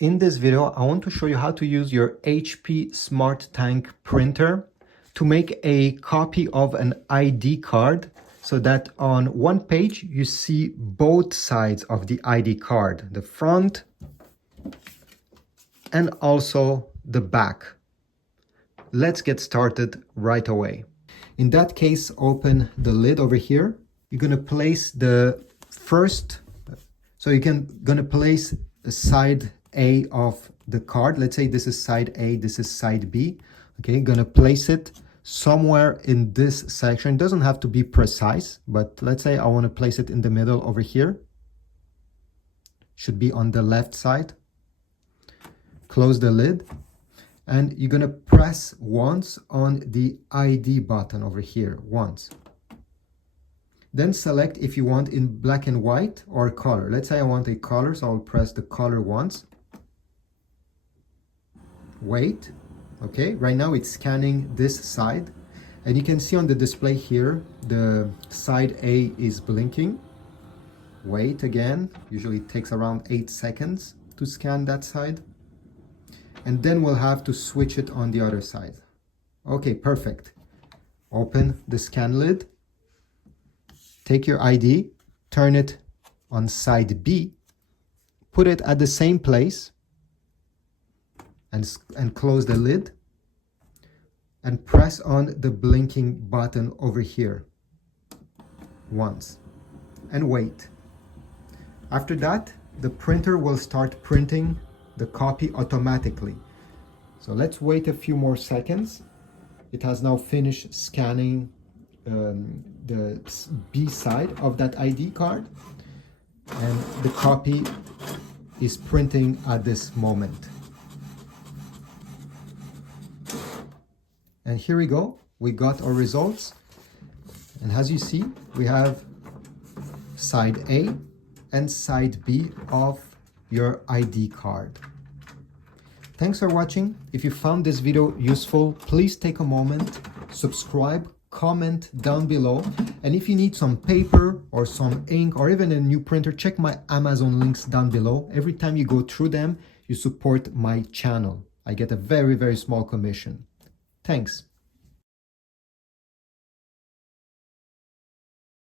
In this video, I want to show you how to use your HP Smart Tank printer to make a copy of an ID card so that on one page you see both sides of the ID card, the front and also the back. Let's get started right away. In that case, open the lid over here. You're going to place the first, so you're going to place the side A of the card. Let's say this is side A, this is side B. Okay, gonna place it somewhere in this section. It doesn't have to be precise, but let's say I want to place it in the middle over here. Should be on the left side. Close the lid and you're gonna press once on the ID button over here, once. Then select if you want in black and white or color. Let's say I want a color, so I'll press the color once. Wait. Okay, right now it's scanning this side. And you can see on the display here, the side A is blinking. Wait again. Usually it takes around 8 seconds to scan that side. And then we'll have to switch it on the other side. Okay, perfect. Open the scan lid. Take your ID, turn it on side B, put it at the same place, and close the lid, and press on the blinking button over here once, and wait. After that, the printer will start printing the copy automatically. So let's wait a few more seconds. It has now finished scanning the B side of that ID card, and the copy is printing at this moment. And here we go, we got our results, and as you see, we have side A and side B of your ID card. Thanks for watching. If you found this video useful, please take a moment, subscribe, comment down below, and if you need some paper or some ink or even a new printer, check my Amazon links down below. Every time you go through them, you support my channel. I get a very, very small commission. Thanks.